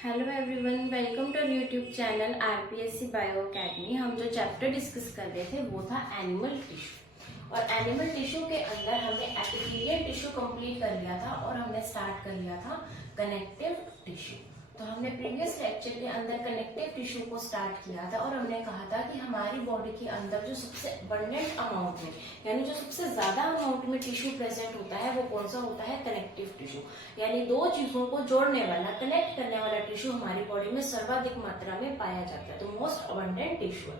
Hello everyone, welcome to YouTube channel RPSC bio academy. हम जो chapter discuss कर रहे थे वो था एनिमल टिश्यू। और एनिमल टिश्यू के अंदर हमने एपिथेलियल टिश्यू कंप्लीट कर लिया था और हमने स्टार्ट कर लिया था कनेक्टिव टिश्यू। तो हमने प्रीवियस लेक्चर के अंदर कनेक्टिव टिश्यू को स्टार्ट किया था और हमने कहा था कि हमारी बॉडी के अंदर जो सबसे अबंडेंट अमाउंट में यानी जो सबसे ज्यादा अमाउंट में टिश्यू प्रेजेंट होता है वो कौन सा होता है, कनेक्टिव टिश्यू। यानी दो चीजों को जोड़ने वाला, कनेक्ट करने वाला टिश्यू हमारी बॉडी में सर्वाधिक मात्रा में पाया जाता है, तो मोस्ट अबंडेंट टिश्यू है।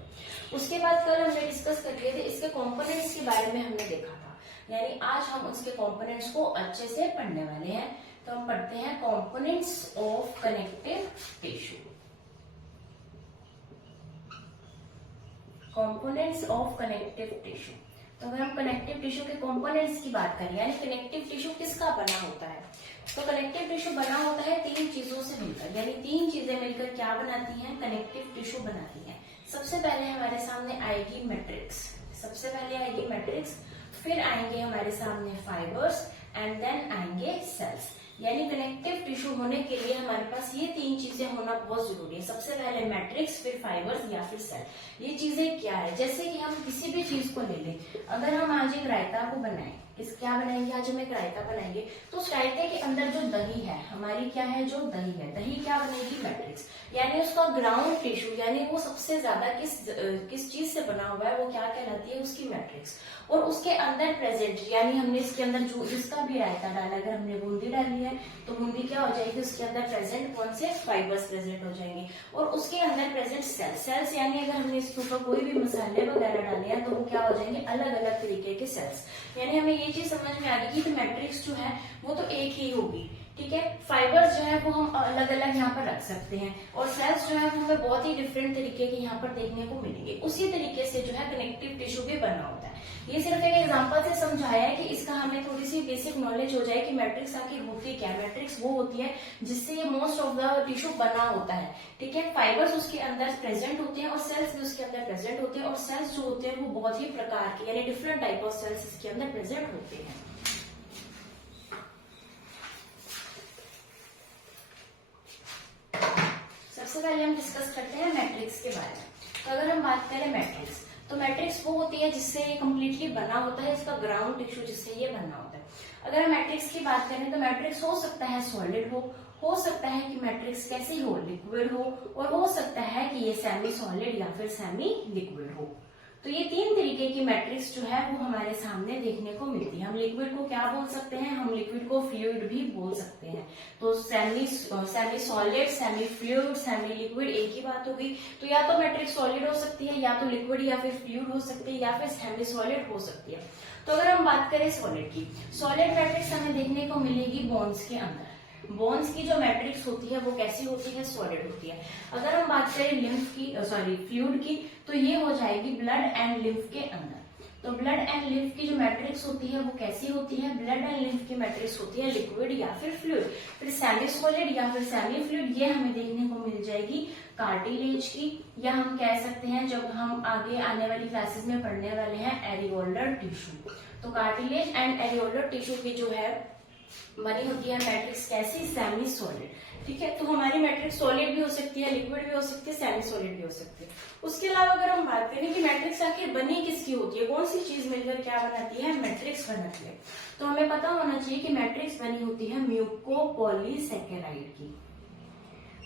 उसके बाद कल हमने डिस्कस कर लिए थे इसके कॉम्पोनेंट्स के बारे में हमने देखा था, यानी आज हम उसके कॉम्पोनेंट्स को अच्छे से पढ़ने वाले हैं। तो हम पढ़ते हैं components of connective tissue. Components of connective tissue. तो अगर हम कनेक्टिव टिश्यू के कंपोनेंट्स की बात करें, यानी कनेक्टिव टिश्यू किसका बना होता है, तो कनेक्टिव टिश्यू बना होता है तीन चीजों से मिलकर, यानी तीन चीजें मिलकर क्या बनाती हैं, कनेक्टिव टिश्यू बनाती हैं। सबसे पहले हमारे सामने आएगी मैट्रिक्स, सबसे पहले आएगी मैट्रिक्स, फिर आएंगे हमारे सामने फाइबर्स एंड देन आएंगे सेल्स। यानी कनेक्टिव टिश्यू होने के लिए हमारे पास ये तीन चीजें होना बहुत जरूरी है। सबसे पहले मैट्रिक्स, फिर फाइबर्स या फिर सेल। ये चीजें क्या है, जैसे कि हम किसी भी चीज को ले लें, अगर हम आज एक रायता को बनाएं, क्या बनाएंगे, आज हम एक रायता बनाएंगे, तो उस रायते के अंदर जो दही है हमारी, क्या है, जो दही है, दही क्या बनेगी, मैट्रिक्स। यानी उसका ग्राउंड टिश्यू, यानी वो सबसे ज्यादा किस चीज से बना हुआ है वो क्या कहलाती है, उसकी मैट्रिक्स। और उसके अंदर प्रेजेंट, यानी हमने इसके अंदर जो जिसका भी रायता डाला, अगर हमने बूंदी डाली है तो बूंदी क्या हो जाएगी, उसके अंदर प्रेजेंट कौन से, फाइबर्स प्रेजेंट हो जाएंगे। और उसके अंदर प्रेजेंट सेल्स, यानी अगर हमने इसके ऊपर कोई भी मसाले वगैरह डाले हैं तो वो क्या हो जाएंगे, अलग अलग तरीके के सेल्स। यानी हमें ये चीज समझ में आ गई कि मैट्रिक्स जो है वो तो एक ही होगी, ठीक है। फाइबर्स जो है वो हम अलग अलग यहाँ पर रख सकते हैं, और सेल्स जो है वो हमें बहुत ही डिफरेंट तरीके के यहाँ पर देखने को मिलेंगे। उसी तरीके से जो है कनेक्टिव टिश्यू भी बना होता है। ये सिर्फ एक एग्जांपल से समझाया है कि इसका हमें थोड़ी सी बेसिक नॉलेज हो जाए कि मैट्रिक्स आखिर होती क्या है। मैट्रिक्स वो होती है जिससे ये मोस्ट ऑफ द टिश्यू बना होता है, ठीक है। फाइबर्स उसके अंदर प्रेजेंट होते हैं और सेल्स भी उसके अंदर प्रेजेंट होते हैं, और सेल्स जो होते हैं वो बहुत ही प्रकार के, यानी डिफरेंट टाइप ऑफ सेल्स इसके अंदर प्रेजेंट होते हैं। सबसे पहले हम डिस्कस करते हैं मैट्रिक्स के बारे में। तो अगर हम बात करें मैट्रिक्स, तो मैट्रिक्स वो होती है जिससे ये कम्प्लीटली बना होता है, इसका ग्राउंड टिश्यू जिससे ये बना होता है। अगर हम मैट्रिक्स की बात करें तो मैट्रिक्स हो सकता है सॉलिड हो सकता है कि मैट्रिक्स कैसी हो, लिक्विड हो, और हो सकता है कि ये सेमी सॉलिड या फिर सेमी लिक्विड हो। तो ये तीन तरीके की मैट्रिक्स जो है वो हमारे सामने देखने को मिलती है। हम लिक्विड को क्या बोल सकते हैं, हम लिक्विड को फ्लूइड भी बोल सकते हैं। तो semi solid, semi fluid, semi liquid एक ही बात होगी। तो या तो मैट्रिक्स सॉलिड हो सकती है, या तो लिक्विड या फिर फ्लूइड हो सकती है, या फिर सेमी सॉलिड हो सकती है। तो अगर हम बात करें सॉलिड की, सॉलिड मैट्रिक्स हमें देखने को मिलेगी बोन्स के अंदर। बोन्स की जो मैट्रिक्स होती है वो कैसी होती है, सॉलिड होती है। अगर हम बात करें लिम्फ की, फ्लूइड की, तो ये हो जाएगी ब्लड एंड लिम्फ के अंदर। तो ब्लड एंड लिम्फ की जो मैट्रिक्स होती है वो कैसी होती है, ब्लड एंड लिम्फ की मैट्रिक्स होती है लिक्विड या फिर फ्लूइड। फिर सेमी सॉलिड या फिर सेमी फ्लूइड ये हमें देखने को मिल जाएगी कार्टिलेज की, या हम कह सकते हैं जब हम आगे आने वाली क्लासेस में पढ़ने वाले हैं एरियोलर टिश्यू। तो कार्टिलेज एंड एरियोलर टिश्यू की जो है बनी होती है मैट्रिक्स कैसी, सेमी सॉलिड, ठीक है। तो हमारी मैट्रिक्स सॉलिड भी हो सकती है, लिक्विड भी हो सकती है, सेमी सॉलिड भी हो सकती है। उसके अलावा अगर हम बात करें कि मैट्रिक्स आखिर बनी किसकी होती है, कौन सी चीज मिलकर क्या बनाती है, मैट्रिक्स बनाती है, तो हमें पता होना चाहिए कि मैट्रिक्स बनी होती है म्यूकोपॉलीसैकेराइड की।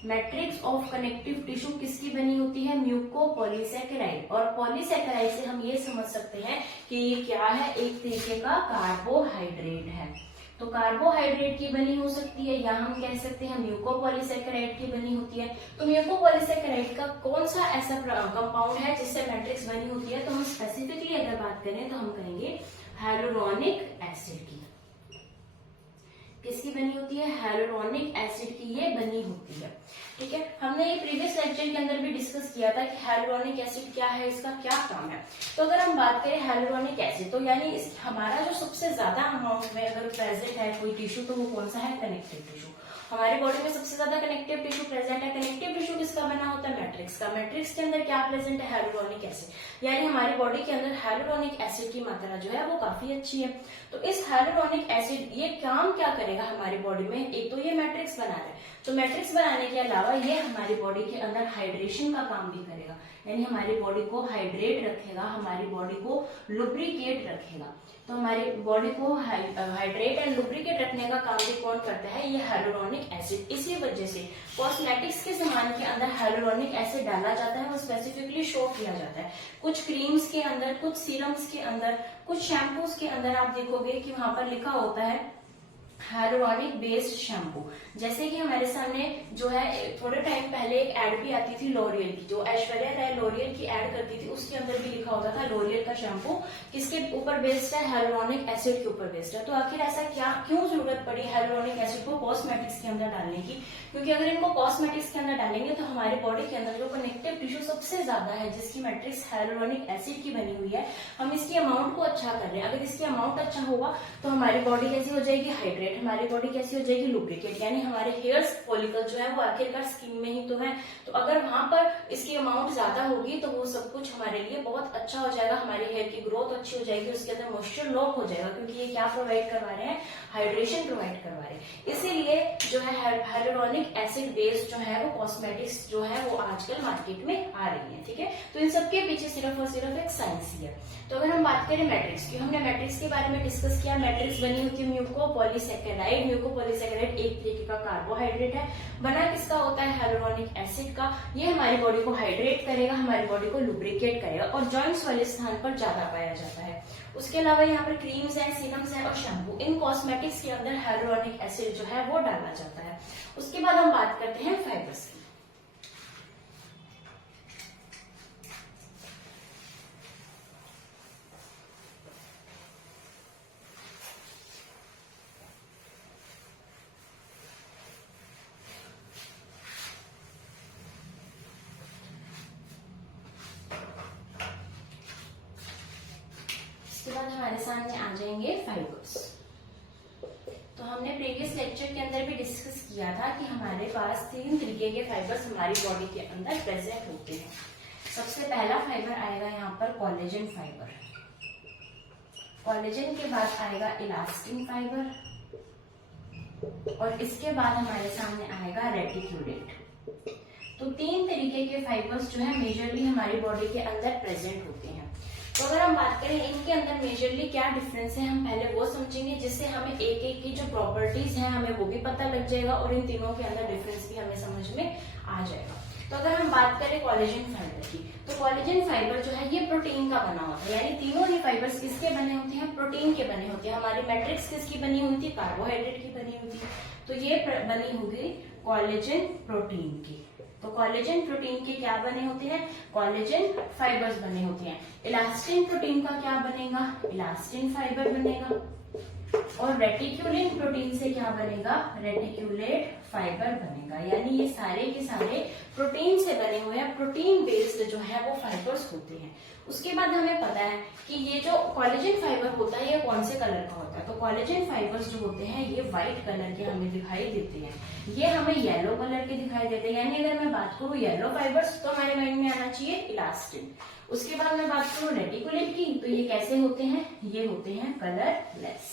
मैट्रिक्स ऑफ कनेक्टिव टिश्यू किसकी बनी होती है, म्यूकोपॉलीसैकेराइड। और पॉलीसैकेराइड से हम ये समझ सकते हैं कि ये क्या है, एक तरीके का कार्बोहाइड्रेट है। तो कार्बोहाइड्रेट की बनी हो सकती है, या हम कह सकते हैं म्यूकोपॉलीसैकेराइड की बनी होती है। तो म्यूकोपॉलीसैकेराइड का कौन सा ऐसा कंपाउंड है जिससे मैट्रिक्स बनी होती है, तो हम स्पेसिफिकली अगर बात करें तो हम कहेंगे hyaluronic एसिड की। किसकी बनी होती है, hyaluronic एसिड की ये बनी होती है, ठीक है। हमने ये प्रीवियस लेक्चर के अंदर भी डिस्कस किया था कि hyaluronic एसिड क्या है, इसका क्या काम है। तो अगर हम बात करें hyaluronic एसिड, तो यानी हमारा जो सबसे ज्यादा अमाउंट में अगर प्रेजेंट है कोई टिश्यू तो वो कौन सा है, कनेक्टिव टिश्यू। हमारी बॉडी में सबसे ज्यादा कनेक्टिव टिश्यू प्रेजेंट है। कनेक्टिव टिश्यू किसका बना होता है, मैट्रिक्स का। मैट्रिक्स के अंदर क्या प्रेजेंट है, hyaluronic एसिड। यानी हमारी बॉडी के अंदर hyaluronic एसिड की मात्रा जो है वो काफी अच्छी है। तो इस hyaluronic एसिड ये काम क्या करेगा हमारी बॉडी में, एक तो ये मैट्रिक्स मैट्रिक्स बना रहे हैं, तो मैट्रिक्स बनाने के अलावा ये हमारी बॉडी के अंदर हाइड्रेशन का काम भी करेगा, यानी हमारी बॉडी को हाइड्रेट रखेगा, हमारी बॉडी को लुब्रिकेट रखेगा। तो हमारी बॉडी को हाइड्रेट एंड लुब्रिकेट रखने का काम भी कौन करता है, ये हाइलुरोनिक एसिड। इसी वजह से कॉस्मेटिक्स के सामान के अंदर हाइलुरोनिक एसिड डाला जाता है, वो स्पेसिफिकली शो किया जाता है। कुछ क्रीम्स के अंदर, कुछ सीरम्स के अंदर, कुछ शैम्पूज के अंदर आप देखोगे कि वहां पर लिखा होता है हाइलुरोनिक बेस्ड शैम्पू। जैसे कि हमारे सामने जो है थोड़े टाइम पहले एक एड भी आती थी लॉरियल की, जो ऐश्वर्या राय लॉरियल की एड करती थी, उसके अंदर भी लिखा होता था लॉरियल का शैम्पू किसके ऊपर बेस्ड है, हाइलुरोनिक एसिड के ऊपर बेस्ड है। तो आखिर ऐसा क्यों जरूरत पड़ी हाइलुरोनिक एसिड को कॉस्मेटिक्स के अंदर डालने की? क्योंकि अगर इनको कॉस्मेटिक्स के अंदर डालेंगे तो हमारी बॉडी के अंदर जो कनेक्टिव टिश्यू सबसे ज्यादा है, जिसकी मैट्रिक्स हाइलुरोनिक एसिड की बनी हुई है, हम इसकी अमाउंट को अच्छा कर रहे हैं। अगर इसकी अमाउंट अच्छा होगा तो हमारी बॉडी कैसी हो जाएगी, हाइड्रेट, हमारी बॉडी कैसी हो जाएगी, लुब्रिकेट, यानी हमारे हेयर्स फॉलिकल जो है वो आखिरकार स्किन में ही तो है। तो अगर वहां पर इसकी अमाउंट ज्यादा होगी तो वो सब कुछ हमारे लिए बहुत अच्छा हो जाएगा, हमारे हेयर की ग्रोथ अच्छी हो जाएगी, उसके अंदर मॉइस्चर लॉक हो जाएगा, क्योंकि ये क्या प्रोवाइड करवा रहे हैं, हाइड्रेशन प्रोवाइड करवा रहे हैं। इसीलिए जो है हाइलुरोनिक एसिड बेस्ड जो है वो कॉस्मेटिक्स जो है वो आजकल मार्केट में आ रही है। ठीक है, तो इन सबके पीछे सिर्फ और सिर्फ एक साइंस ही है। तो अगर हम बात करें मैट्रिक्स की, हमने मैट्रिक्स के बारे में डिस्कस किया। मैट्रिक्स बनी होती है म्यूकोपॉलीसैकेराइड। म्यूकोपॉलीसैकेराइड एक तरीके का कार्बोहाइड्रेट है, बना किसका होता है, हाइलुरोनिक एसिड का। ये हमारी बॉडी को हाइड्रेट करेगा, हमारी बॉडी को लुब्रिकेट करेगा और जॉइंट्स वाले स्थान पर ज्यादा पाया जाता है। उसके अलावा यहाँ पर क्रीम्स है, सीरम्स है और शैम्पू, इन कॉस्मेटिक्स के अंदर हाइलुरोनिक एसिड जो है वो डाला जाता है। उसके बाद हम बात करते हैं फाइबर्स की। उसके बाद हमारे सामने आ जाएंगे फाइबर्स। तो हमने प्रीवियस लेक्चर के अंदर भी डिस्कस किया था कि हमारे पास 3 तरीके के फाइबर्स हमारी बॉडी के अंदर प्रेजेंट होते हैं। सबसे पहला फाइबर आएगा यहाँ पर कोलेजन फाइबर। कोलेजन के बाद आएगा इलास्टिन फाइबर और इसके बाद हमारे सामने आएगा रेटिक्यूलेट। तो 3 तरीके के फाइबर्स जो है मेजरली हमारी बॉडी के अंदर प्रेजेंट होते हैं। तो अगर हम बात करें इनके अंदर मेजरली क्या डिफरेंस है, हम पहले वो समझेंगे, जिससे हमें एक एक की जो प्रॉपर्टीज हैं हमें वो भी पता लग जाएगा और इन तीनों के अंदर डिफरेंस भी हमें समझ में आ जाएगा। तो अगर हम बात करें कोलेजन फाइबर की, तो कोलेजन फाइबर जो है ये प्रोटीन का बना होता है, यानी तीनों ही फाइबर्स किसके बने होते हैं, प्रोटीन के बने होते हैं। हमारी मैट्रिक्स किसकी बनी हुई थी, कार्बोहाइड्रेट की बनी हुई थी, तो ये बनी होगी कोलेजन प्रोटीन की। तो कोलेजन प्रोटीन के क्या बने होते हैं, कोलेजन फाइबर्स बने होते हैं। इलास्टिन प्रोटीन का क्या बनेगा, इलास्टिन फाइबर बनेगा। और रेटिक्यूलिन प्रोटीन से क्या बनेगा, रेटिक्यूलेट फाइबर बनेगा। यानी ये सारे के सारे प्रोटीन से बने हुए हैं, प्रोटीन बेस्ड जो है वो फाइबर्स होते हैं। उसके बाद हमें पता है कि ये जो कोलेजन फाइबर होता है ये कौन से कलर का होता है। तो कोलेजन फाइबर्स जो होते हैं ये व्हाइट कलर के हमें दिखाई देते हैं, ये हमें येलो कलर के दिखाई देते हैं। यानी अगर मैं बात करूँ येलो फाइबर्स तो हमारे माइंड में आना चाहिए इलास्टिन। उसके बाद मैं बात करूँ रेटिकुलेट की, तो ये कैसे होते हैं, ये होते हैं कलरलेस।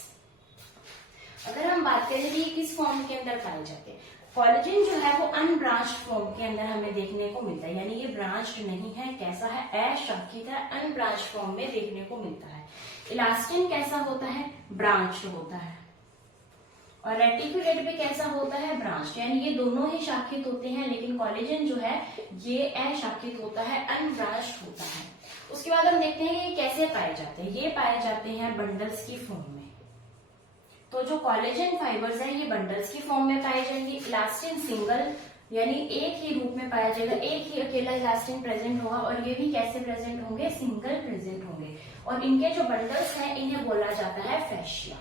अगर हम बात करें कि किस फॉर्म के अंदर पाए जाते हैं, कोलेजन जो है वो अनब्रांच्ड फॉर्म के अंदर हमें देखने को मिलता है, यानी ये ब्रांच्ड नहीं है, कैसा है, अशाखित है, अनब्रांच्ड फॉर्म में देखने को मिलता है। इलास्टिन कैसा होता है, ब्रांच्ड होता है। और रेटिकुलेट भी कैसा होता है, ब्रांच्ड, यानी ये दोनों ही शाखित होते हैं, लेकिन कोलेजन जो है ये अशाखित होता है, अनब्रांच्ड होता है। उसके बाद हम देखते हैं ये कैसे पाए जाते हैं, ये पाए जाते हैं बंडल्स की फॉर्म में। तो जो कोलेजन फाइबर्स है ये बंडल्स की फॉर्म में पाए जाएंगे। इलास्टिन सिंगल, यानी एक ही रूप में पाया जाएगा, एक ही अकेला इलास्टिन प्रेजेंट होगा, और ये भी कैसे प्रेजेंट होंगे, सिंगल प्रेजेंट होंगे। और इनके जो बंडल्स हैं इन्हें बोला जाता है फैशिया।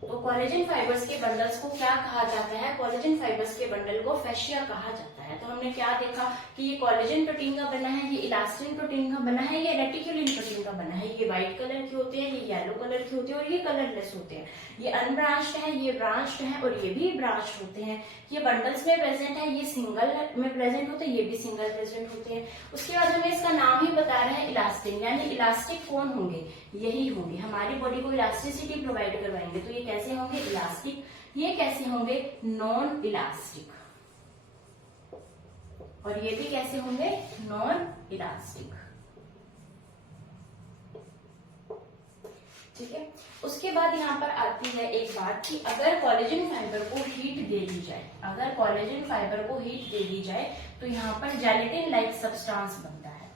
तो कोलेजन फाइबर्स के बंडल्स को क्या कहा जाता है, कोलेजन फाइबर्स के बंडल को फैशिया कहा जाता है। तो हमने क्या देखा कि ये कोलेजन प्रोटीन का बना है, ये इलास्टिन प्रोटीन का बना है, ये रेटिकुलिन प्रोटीन का बना है। ये व्हाइट कलर के होते हैं, ये येलो कलर के होते हैं और ये कलरलेस होते हैं। ये अनब्रांच्ड है, ये ब्रांच्ड है और ये भी ब्रांच्ड होते हैं। ये बंडल्स में प्रेजेंट है, ये सिंगल में प्रेजेंट होते हैं, ये भी सिंगल प्रेजेंट होते हैं। उसके बाद हमें इसका नाम ही बता रहे हैं इलास्टिन, यानी इलास्टिक कौन होंगे, यही होंगे, हमारी बॉडी को इलास्टिसिटी प्रोवाइड करवाएंगे। तो ये कैसे होंगे, इलास्टिक। ये कैसे होंगे, नॉन इलास्टिक, और ये भी कैसे होंगे, नॉन इलास्टिक। ठीक है। उसके बाद यहाँ पर आती है एक बात कि अगर कोलेजन फाइबर को हीट दे दी जाए, अगर कोलेजन फाइबर को हीट दे दी जाए तो यहाँ पर जेलेटिन लाइक सब्सटेंस बनता है।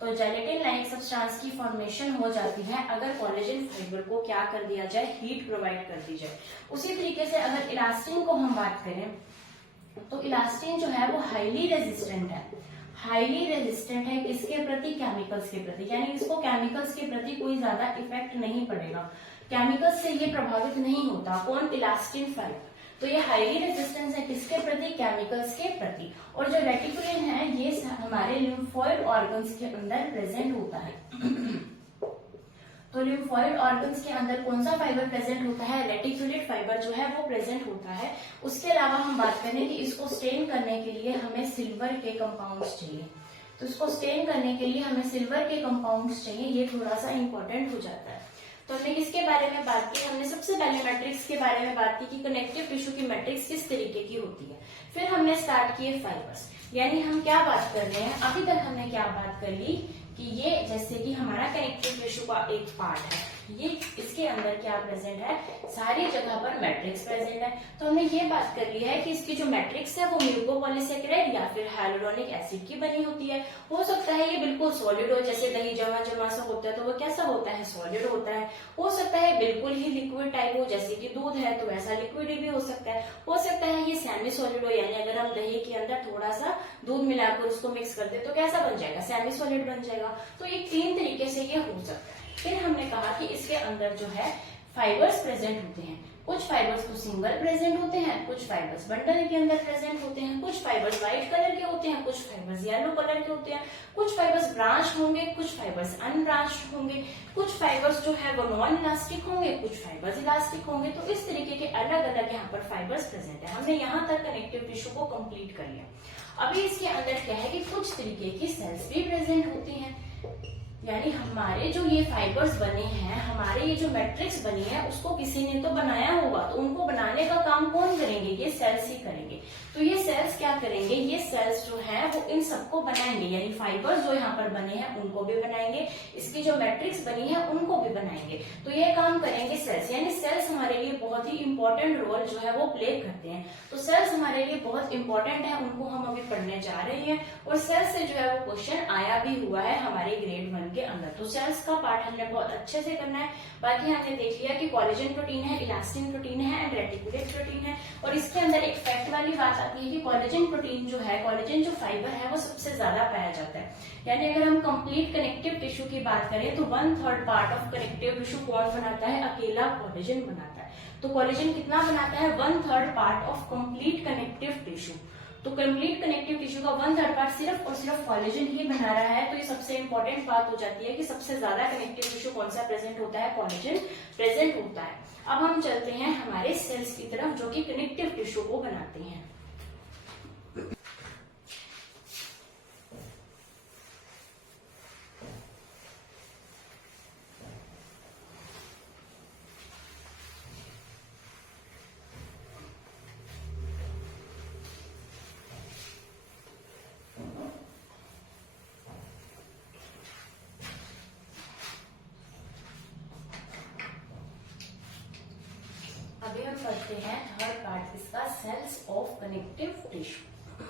तो जेलेटिन लाइक सब्सटेंस की फॉर्मेशन हो जाती है अगर कोलेजन फाइबर को क्या कर दिया जाए, हीट प्रोवाइड कर दी जाए। उसी तरीके से अगर इलास्टिन को हम बात करें तो इलास्टिन जो है वो हाईली रेजिस्टेंट है, हाईली रेजिस्टेंट है किसके प्रति, केमिकल्स के प्रति, यानी इसको केमिकल्स के प्रति कोई ज्यादा इफेक्ट नहीं पड़ेगा, केमिकल्स से ये प्रभावित नहीं होता। कौन, इलास्टिन फाइबर। तो ये हाईली रेजिस्टेंस है किसके प्रति, केमिकल्स के प्रति। और जो रेटिकुलिन है ये हमारे लिम्फोइड ऑर्गन्स के अंदर प्रेजेंट होता है। तो लिम्फोइड ऑर्गन्स के अंदर कौन सा फाइबर प्रेजेंट होता है, रेटिकुलेट फाइबर जो है वो प्रेजेंट होता है। उसके अलावा हम बात करें कि इसको स्टेन करने के लिए हमें सिल्वर के कंपाउंड्स चाहिए, तो इसको स्टेन करने के लिए हमें सिल्वर के कंपाउंड्स चाहिए, ये थोड़ा सा इंपॉर्टेंट हो जाता है। तो हमने किसके बारे में बात की, हमने सबसे पहले मैट्रिक्स के बारे में बात की कि कनेक्टिव टिश्यू की मैट्रिक्स किस तरीके की होती है। फिर हमने स्टार्ट किए फाइबर्स, यानी हम क्या बात कर रहे हैं, अभी तक हमने क्या बात कर ली कि ये जैसे कि हमारा कनेक्टिव टिश्यू का एक पार्ट है, ये इसके अंदर क्या प्रेजेंट है, सारी जगह पर मैट्रिक्स प्रेजेंट है। तो हमने ये बात कर ली है कि इसकी जो मैट्रिक्स है वो म्यूकोपॉलीसेकेराइड या फिर हाइलुरोनिक एसिड की बनी होती है। हो सकता है ये बिल्कुल सॉलिड हो, जैसे दही जमा जमा सा होता है तो वो कैसा होता है, सॉलिड होता है। हो सकता है बिल्कुल ही लिक्विड टाइप हो, जैसे कि दूध है तो वैसा लिक्विड भी हो सकता है। हो सकता है ये सेमी सॉलिड हो, यानी अगर हम दही के अंदर थोड़ा सा दूध मिलाकर उसको मिक्स कर दे तो कैसा बन जाएगा, सेमी सॉलिड बन जाएगा। तो ये 3 तरीके से ये हो सकता है। फिर हमने कहा कि इसके अंदर जो है फाइबर्स प्रेजेंट होते हैं, कुछ फाइबर्स तो सिंगल प्रेजेंट होते हैं, कुछ फाइबर्स बंडल के अंदर प्रेजेंट होते हैं, कुछ फाइबर्स व्हाइट कलर के होते हैं, कुछ फाइबर्स येलो कलर के होते हैं, कुछ फाइबर्स ब्रांच होंगे, कुछ फाइबर्स अनब्रांच्ड होंगे, कुछ फाइबर्स जो है वो नॉन इलास्टिक होंगे, कुछ फाइबर्स इलास्टिक होंगे। तो इस तरीके के अलग अलग यहाँ पर फाइबर्स प्रेजेंट है। हमने यहाँ तक कनेक्टिव टिश्यू को कंप्लीट कर लिया। अभी इसके अंदर क्या है कि कुछ तरीके की सेल्स भी प्रेजेंट होती हैं, यानी हमारे जो ये फाइबर्स बने हैं, हमारे ये जो मैट्रिक्स बनी है उसको किसी ने तो बनाया होगा, तो उनको बनाने का काम कौन करेंगे, ये सेल्स ही करेंगे। तो ये सेल्स क्या करेंगे, ये सेल्स जो है वो इन सबको बनाएंगे, यानी फाइबर्स जो यहाँ पर बने हैं उनको भी बनाएंगे, इसकी जो मैट्रिक्स बनी है उनको भी बनाएंगे। तो ये काम करेंगे सेल्स, यानी सेल्स हमारे लिए बहुत ही इंपॉर्टेंट रोल जो है वो प्ले करते हैं। तो सेल्स हमारे लिए बहुत इंपॉर्टेंट है, उनको हम अभी पढ़ने जा रहे हैं। और सेल्स से जो है वो क्वेश्चन आया भी हुआ है हमारे ग्रेड 1 के अंदर। तो सेल्स का पार्ट हमने बहुत अच्छे से करना है। बाकी हमने देख लिया कि कोलेजन प्रोटीन है, इलास्टिन प्रोटीन है एंड रेटिकुलेट प्रोटीन है। और इसके अंदर एक फैक्ट वाली बात आती है कि कोलेजन प्रोटीन जो है, कोलेजन जो फाइबर है वो सबसे ज्यादा पाया जाता है। यानी अगर हम कंप्लीट कनेक्टिव टिश्यू की बात करें तो 1/3 पार्ट ऑफ कनेक्टिव टिश्यू कौन बनाता है, अकेला कोलेजन बनाता है। तो कोलेजन कितना बनाता है, 1/3 part of complete connective tissue. तो कंप्लीट कनेक्टिव टिश्यू का 1/3 पार्ट सिर्फ और सिर्फ कोलेजन ही बना रहा है। तो ये सबसे इंपॉर्टेंट बात हो जाती है कि सबसे ज्यादा कनेक्टिव टिश्यू कौन सा प्रेजेंट होता है, कोलेजन प्रेजेंट होता है। अब हम चलते हैं हमारे सेल्स की तरफ जो कि कनेक्टिव टिश्यू को बनाते हैं। अभी हम पढ़ते हैं थर्ड पार्ट इसका, सेल्स ऑफ कनेक्टिव टिश्यू।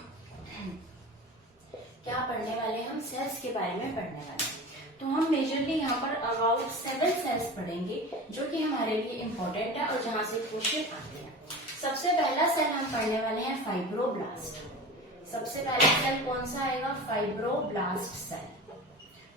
क्या पढ़ने वाले हम, सेल्स के बारे में पढ़ने वाले हैं। तो हम मेजरली यहाँ पर अबाउट 7 सेल्स पढ़ेंगे जो कि हमारे लिए इंपॉर्टेंट है और जहां से क्वेश्चन आते हैं। सबसे पहला सेल हम पढ़ने वाले हैं फाइब्रोब्लास्ट। सबसे पहला सेल कौन सा आएगा, फाइब्रोब्लास्ट सेल।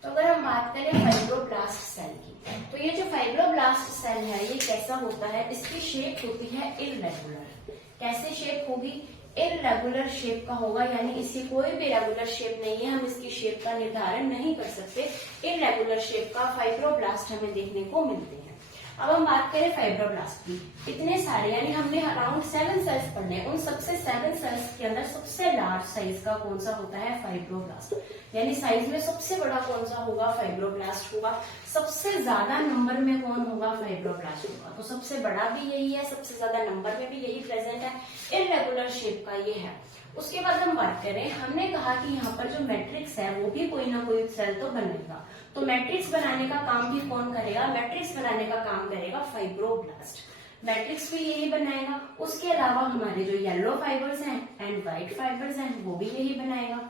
तो अगर हम बात करें फाइब्रोब्लास्ट सेल की, तो ये जो फाइब्रोब्लास्ट सेल है ये कैसा होता है, इसकी शेप होती है इररेगुलर। कैसे शेप होगी, इररेगुलर शेप का होगा, यानी इसकी कोई भी रेगुलर शेप नहीं है, हम इसकी शेप का निर्धारण नहीं कर सकते। इररेगुलर शेप का फाइब्रोब्लास्ट हमें देखने को मिलते हैं। अब हम बात करें फाइब्रोब्लास्ट की, इतने सारे यानी हमने अराउंड 7 सेल्स पढ़ने, उन सबसे 7 सेल्स के अंदर सबसे लार्ज साइज का कौन सा होता है, फाइब्रोब्लास्ट। यानी साइज में सबसे बड़ा कौन सा होगा, फाइब्रोब्लास्ट होगा। सबसे ज्यादा नंबर में कौन होगा, फाइब्रोब्लास्ट होगा। तो सबसे बड़ा भी यही है, सबसे ज्यादा नंबर में भी यही प्रेजेंट है, इररेगुलर शेप का ये है। उसके बाद हम बात करें, हमने कहा कि यहाँ पर जो मैट्रिक्स है वो भी कोई ना कोई सेल तो बनेगा, तो मैट्रिक्स बनाने का काम भी कौन करेगा, मैट्रिक्स बनाने का काम करेगा फाइब्रोब्लास्ट। मैट्रिक्स भी यही बनाएगा। उसके अलावा हमारे जो येलो फाइबर्स हैं एंड व्हाइट फाइबर्स हैं वो भी यही बनाएगा।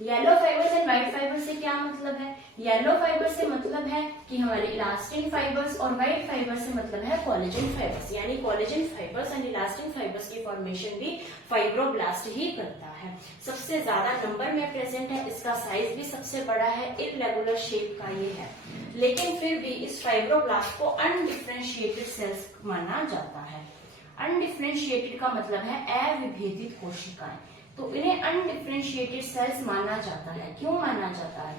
Yellow fibres and white fibre से क्या मतलब है, येलो फाइबर से मतलब है कि हमारे इलास्टिन फाइबर्स, और व्हाइट फाइबर से मतलब है कोलेजन फाइबर्स। यानी collagen fibres and elastin fibres की फॉर्मेशन भी फाइब्रोब्लास्ट ही करता है। सबसे ज्यादा नंबर में प्रेजेंट है, इसका साइज भी सबसे बड़ा है, इररेगुलर शेप का ये है। लेकिन फिर भी इस फाइब्रोब्लास्ट को अनडिफरेंशिएटेड सेल्स माना जाता है। अनडिफरेंशिएटेड का मतलब है अविभेदित कोशिकाएं, तो इन्हें अनडिफरेंशिएटेड सेल्स माना जाता है। क्यों माना जाता है,